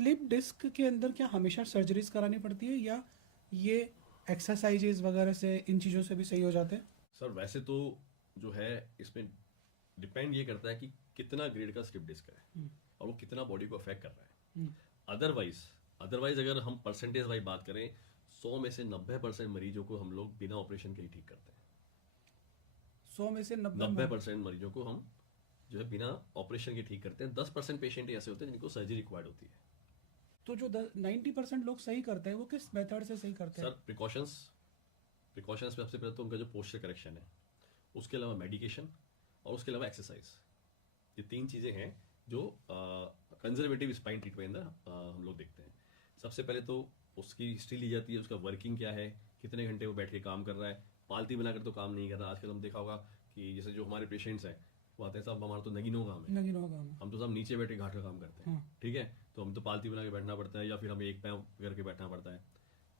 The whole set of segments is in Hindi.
स्लिप डिस्क के अंदर क्या हमेशा सर्जरीज करानी पड़ती है, या ये एक्सरसाइजेज वगैरह से इन चीज़ों से भी सही हो जाते हैं? सर वैसे तो जो है इसमें डिपेंड ये करता है कि कितना ग्रेड का स्लिप डिस्क है और वो कितना बॉडी को अफेक्ट कर रहा है। अदरवाइज अदरवाइज अगर हम परसेंटेज वाइज बात करें, 100 में से 90% मरीजों को हम लोग बिना ऑपरेशन के ही ठीक करते हैं। 100 में से 90 90% मरीजों को हम जो है बिना ऑपरेशन के ठीक करते हैं। 10% पेशेंट ऐसे होते हैं जिनको सर्जरी रिक्वायर्ड होती है। तो जो 90% लोग सही करते हैं वो किस मेथड से सही करते हैं? सर प्रिकॉशंस प्रिकॉशंस में सबसे पहले तो उनका जो पोस्चर करेक्शन है, उसके अलावा मेडिकेशन और उसके अलावा एक्सरसाइज। ये 3 चीज़ें हैं जो कंजर्वेटिव स्पाइन ट्रीटमेंट अंदर हम लोग देखते हैं। सबसे पहले तो उसकी हिस्ट्री ली जाती है, उसका वर्किंग क्या है, कितने घंटे वो बैठ के काम कर रहा है, पालती बनाकर तो काम नहीं कर रहा। आजकल हम देखा होगा कि जैसे जो हमारे पेशेंट्स हैं वो आते हैं, साहब हमारा तो नगीनों काम है, नहीं होगा। हम तो सब नीचे बैठे घाट का काम करते हैं, ठीक है, तो हम तो पालती बना के बैठना पड़ता है या फिर हमें एक पैर करके बैठना पड़ता है।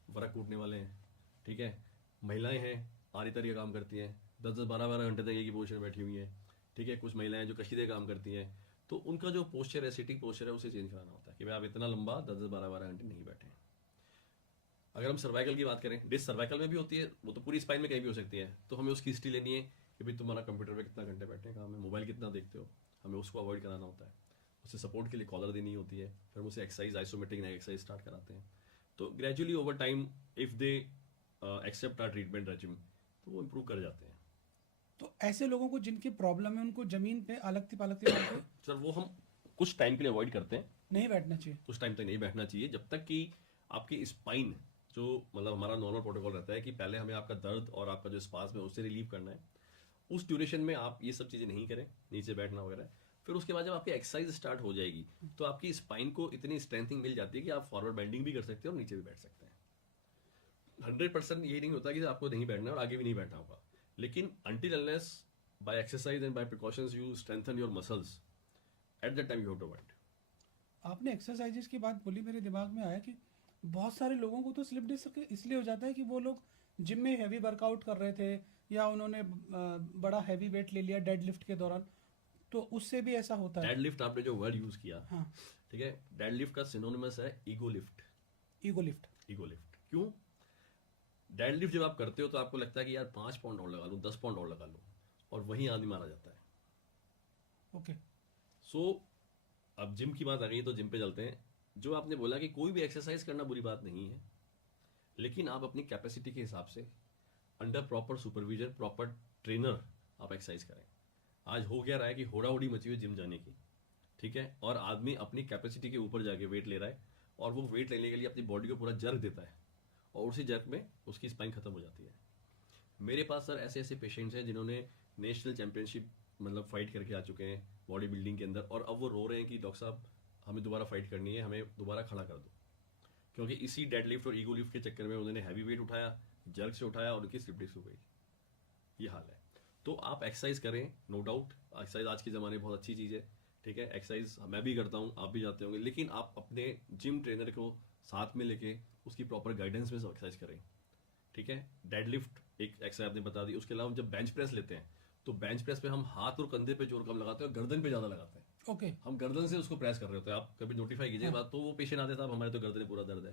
वरक कूटने वाले हैं, ठीक है, महिलाएं हैं आरी तरी का काम करती हैं, 10-10 12-12 घंटे तक एक ही पोस्चर में बैठी हुई हैं, ठीक है। कुछ महिलाएं जो कशीदे काम करती हैं, तो उनका जो पोस्चर है, सिटिंग पोस्चर है, उसे चेंज कराना होता है कि भाई आप इतना लंबा 10-10 12-12 घंटे नहीं बैठे। अगर हम सर्वाइकल की बात करें, डिस्क सर्वाइकल में भी होती है, वो तो पूरी स्पाइन में कहीं भी हो सकती है, तो हमें उसकी हिस्ट्री लेनी है कि भाई तुम्हारा कंप्यूटर पे कितना घंटे बैठने का काम है, मोबाइल कितना देखते हो, हमें उसको अवॉइड कराना होता है। उसे सपोर्ट के लिए कॉलर देनी होती है, फिर हम उसे एक्सरसाइज आइसोमेट्रिक एक्सरसाइज स्टार्ट कराते हैं। तो gradually over time if they accept our treatment regime, तो वो इम्प्रूव कर जाते हैं। तो ऐसे लोगों को जिनकी प्रॉब्लम है उनको जमीन पे अलगती पालगती करके सर वो हम कुछ टाइम के लिए अवॉइड करते हैं, नहीं बैठना चाहिए। कुछ टाइम तक नहीं बैठना चाहिए, जब तक कि आपकी स्पाइन जो मतलब हमारा नॉर्मल प्रोटोकॉल रहता है कि पहले हमें आपका दर्द और आपका जो स्पाज्म है उससे रिलीव करना है। उस ड्यूरेशन में आप ये सब चीज़ें नहीं करें, नीचे बैठना वगैरह। फिर उसके बाद जब आपकी एक्सरसाइज स्टार्ट हो जाएगी तो आपकी स्पाइन को इतनी स्ट्रेंथिंग मिल जाती है कि आप फॉरवर्ड बेंडिंग भी कर सकते हैं और नीचे भी बैठ सकते हैं। 100% ये नहीं होता कि आपको नहीं बैठना और आगे भी नहीं बैठना होगा, लेकिन until unless by exercise and by precautions you strengthen your muscles, at that time you have to avoid. आपने एक्सरसाइजेस की बात बोली, मेरे दिमाग में आया कि बहुत सारे लोगों को तो स्लिप डिस्क इसलिए हो जाता है कि वो लोग जिम में हैवी वर्कआउट कर रहे थे, या उन्होंने बड़ा हैवी वेट ले लिया डेड लिफ्ट के दौरान, तो उससे भी ऐसा होता है। डेडलिफ्ट आपने जो वर्ड यूज किया, हाँ, ठीक है, डेडलिफ्ट का सिनोनिमस है ego lift. Ego lift. Ego lift क्यों? डेडलिफ्ट जब आप करते हो तो आपको लगता है कि यार 5 पाउंड और लगा लूं, 10 पाउंड और लगा लूं, और वहीं आदमी मारा जाता है। ओके। सो अब जिम की बात आ गई तो जिम पे चलते हैं। जो आपने बोला कि कोई भी एक्सरसाइज करना बुरी बात नहीं है, लेकिन आप अपनी कैपेसिटी के हिसाब से under proper supervision, proper trainer आप एक्सरसाइज करें। आज हो क्या रहा है कि होड़ा होड़ी मची हुई जिम जाने की, ठीक है, और आदमी अपनी कैपेसिटी के ऊपर जाके वेट ले रहा है और वो वेट लेने के लिए अपनी बॉडी को पूरा जर्क देता है और उसी जर्क में उसकी स्पाइन खत्म हो जाती है। मेरे पास सर ऐसे ऐसे पेशेंट्स हैं जिन्होंने नेशनल चैंपियनशिप मतलब फाइट करके आ चुके हैं बॉडी बिल्डिंग के अंदर, और अब वो रो रहे हैं कि डॉक्टर साहब हमें दोबारा फाइट करनी है, हमें दोबारा खड़ा कर दो, क्योंकि इसी डेड लिफ्ट और ईगो लिफ्ट के चक्कर में उन्होंने हैवी वेट उठाया, जर्क से उठाया और उनकी स्लिप डिस्क हो गई। ये हाल है। तो आप एक्सरसाइज करें, नो डाउट एक्सरसाइज आज के ज़माने में बहुत अच्छी चीज़ है, ठीक है, एक्सरसाइज मैं भी करता हूँ, आप भी जाते होंगे, लेकिन आप अपने जिम ट्रेनर को साथ में लेके उसकी प्रॉपर गाइडेंस में एक्सरसाइज करें, ठीक है। डेड लिफ्ट एक एक्सरसाइज आपने बता दी, उसके अलावा जब बेंच प्रेस लेते हैं तो बेंच प्रेस पे हम हाथ और कंधे पे जोर कम लगाते हैं और गर्दन पे ज़्यादा लगाते हैं। ओके। हम गर्दन से उसको प्रेस कर रहे होते हैं, आप कभी नोटिफाई कीजिएगा बात, तो वो पेशेंट आते साहब हमारे तो गर्दन पूरा दर्द है,